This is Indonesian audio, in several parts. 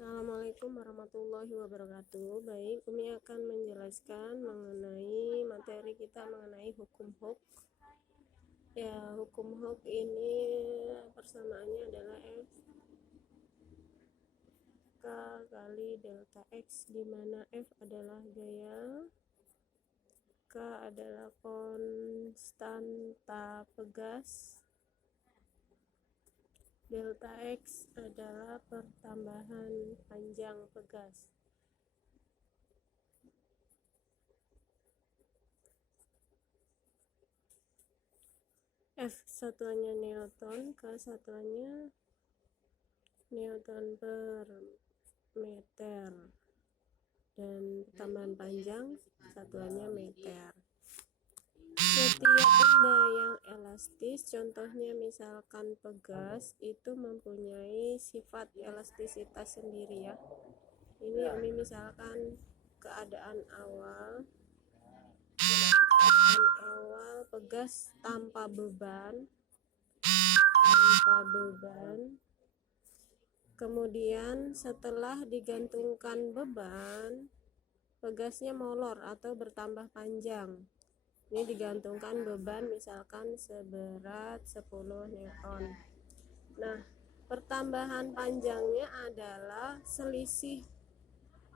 Assalamualaikum warahmatullahi wabarakatuh. Baik, Umi akan menjelaskan mengenai materi kita mengenai hukum Hooke. Ya, hukum Hooke ini persamaannya adalah F K kali delta X, di mana F adalah gaya, K adalah konstanta pegas, delta X adalah pertambahan panjang pegas. F satuannya Newton, K satuannya Newton per meter, dan tambahan panjang satuannya meter. Setiap benda yang elastis, contohnya misalkan pegas, itu mempunyai sifat elastisitas sendiri ya. Ini Umi misalkan keadaan awal pegas tanpa beban, kemudian setelah digantungkan beban, pegasnya molor atau bertambah panjang. Ini digantungkan beban misalkan seberat 10 Newton. Nah, pertambahan panjangnya adalah selisih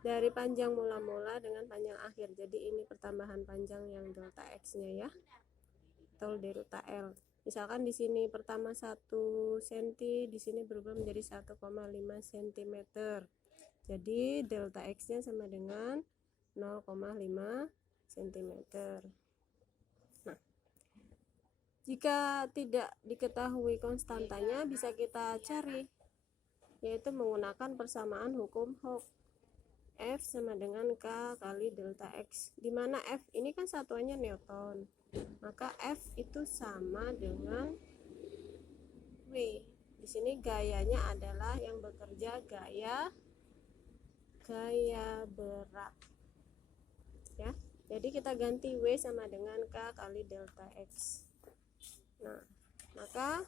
dari panjang mula-mula dengan panjang akhir. Jadi ini pertambahan panjang yang delta X-nya ya, atau delta L. Misalkan di sini pertama 1 cm, di sini berubah menjadi 1,5 cm. Jadi delta X-nya sama dengan 0,5 cm. Nah, jika tidak diketahui konstantanya, bisa kita cari, yaitu menggunakan persamaan hukum Hooke. F sama dengan K kali delta X, di mana F ini kan satuannya Newton, maka F itu sama dengan W. Di sini gayanya adalah yang bekerja gaya berat ya. Jadi kita ganti W sama dengan K kali delta X. Nah, maka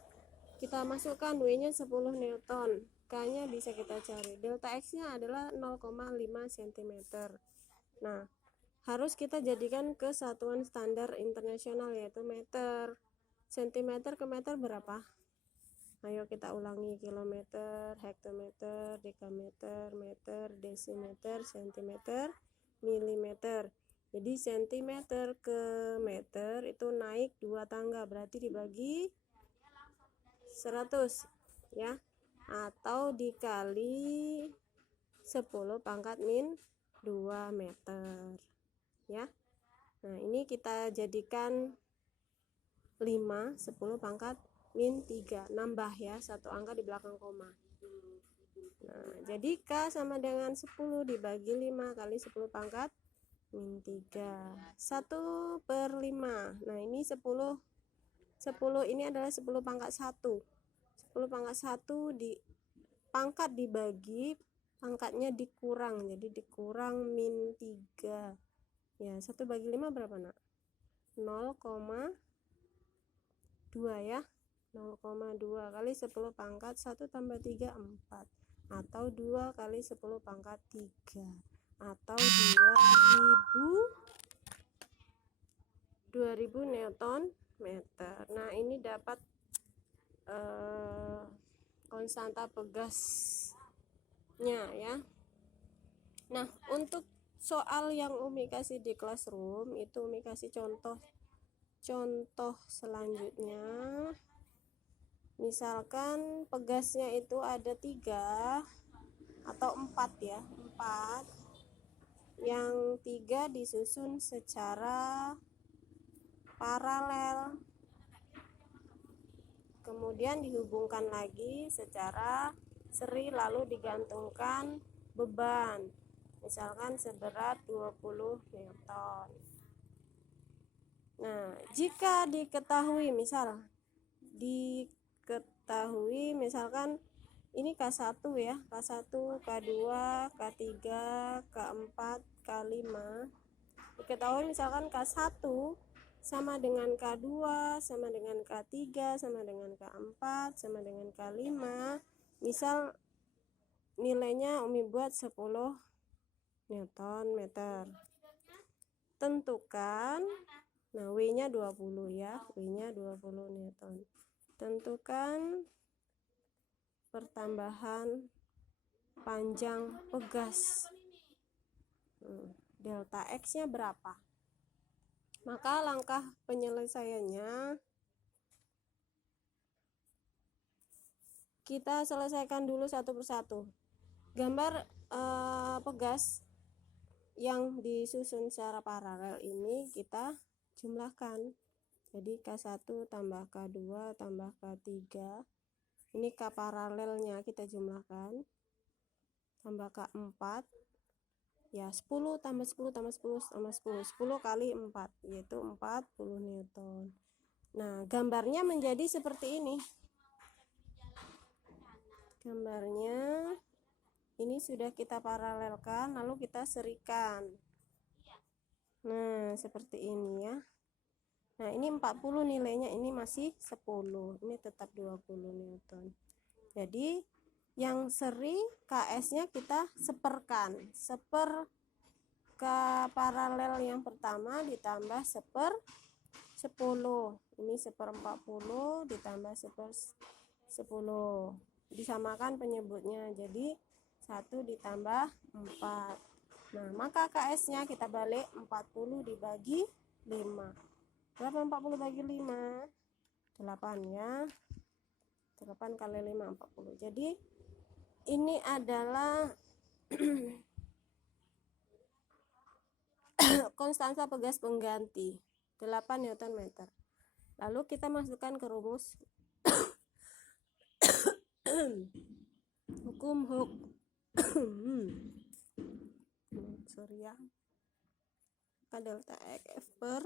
kita masukkan W-nya 10 Newton, K-nya bisa kita cari. Delta X-nya adalah 0,5 cm. Nah, harus kita jadikan ke satuan standar internasional, yaitu meter. Sentimeter ke meter berapa? Ayo kita ulangi: kilometer, hektometer, dekameter, meter, desimeter, sentimeter, milimeter. Jadi sentimeter ke meter itu naik 2 tangga, berarti dibagi 100 ya, atau dikali 10 pangkat min 2 meter ya. Nah, ini kita jadikan 5, 10 pangkat min 3, nambah ya, satu angka di belakang koma. Nah, jadi K sama dengan 10 dibagi 5 kali 10 pangkat min 3, 1/5. Nah, ini 10 ini adalah 10 pangkat 1. 10 pangkat 1 di pangkat dibagi, pangkatnya dikurang, jadi dikurang min 3 ya. 1 bagi 5 berapa nak? 0,2 ya. 0,2 kali 10 pangkat 1 tambah 3, 4, atau 2 kali 10 pangkat 3, atau 2000 Newton meter. Nah, ini dapat konstanta pegasnya ya. Nah, untuk soal yang Umi kasih di classroom itu Umi kasih contoh selanjutnya. Misalkan pegasnya itu ada 3 atau 4 ya, 4. Yang 3 disusun secara paralel, kemudian dihubungkan lagi secara seri, lalu digantungkan beban misalkan seberat 20 Newton. Nah, jika diketahui misalkan ini K1 ya, K1, K2, K3, K4, K5. Diketahui misalkan K1 sama dengan K2, sama dengan K3, sama dengan K4, sama dengan K5. Misal nilainya Umi buat 10 Newton meter. Tentukan, nah W nya 20 ya, W nya 20 Newton. Tentukan pertambahan panjang pegas. Delta X nya berapa? Maka langkah penyelesaiannya, kita selesaikan dulu satu persatu. Gambar pegas yang disusun secara paralel ini kita jumlahkan. Jadi K1 tambah K2 tambah K3, ini K paralelnya kita jumlahkan, tambah K4, ya 10 tambah 10 tambah 10 tambah 10, 10 kali 4 yaitu 40 Newton. Nah, gambarnya menjadi seperti ini. Gambarnya ini sudah kita paralelkan, lalu kita serikan. Nah, seperti ini ya. Nah, ini 40 nilainya, ini masih 10, ini tetap 20 Newton. Jadi yang seri KS-nya kita seperkan, seper ke paralel yang pertama ditambah seper 10, ini seper 40 ditambah seper 10, disamakan penyebutnya, jadi 1 ditambah 4. Nah, maka KS-nya kita balik 40 dibagi 5. Berapa 40 bagi 5? 8 ya. 8 kali 5 40. Jadi ini adalah konstansa pegas pengganti 8 Newton meter. Lalu kita masukkan ke rumus hukum sorry ya, delta X per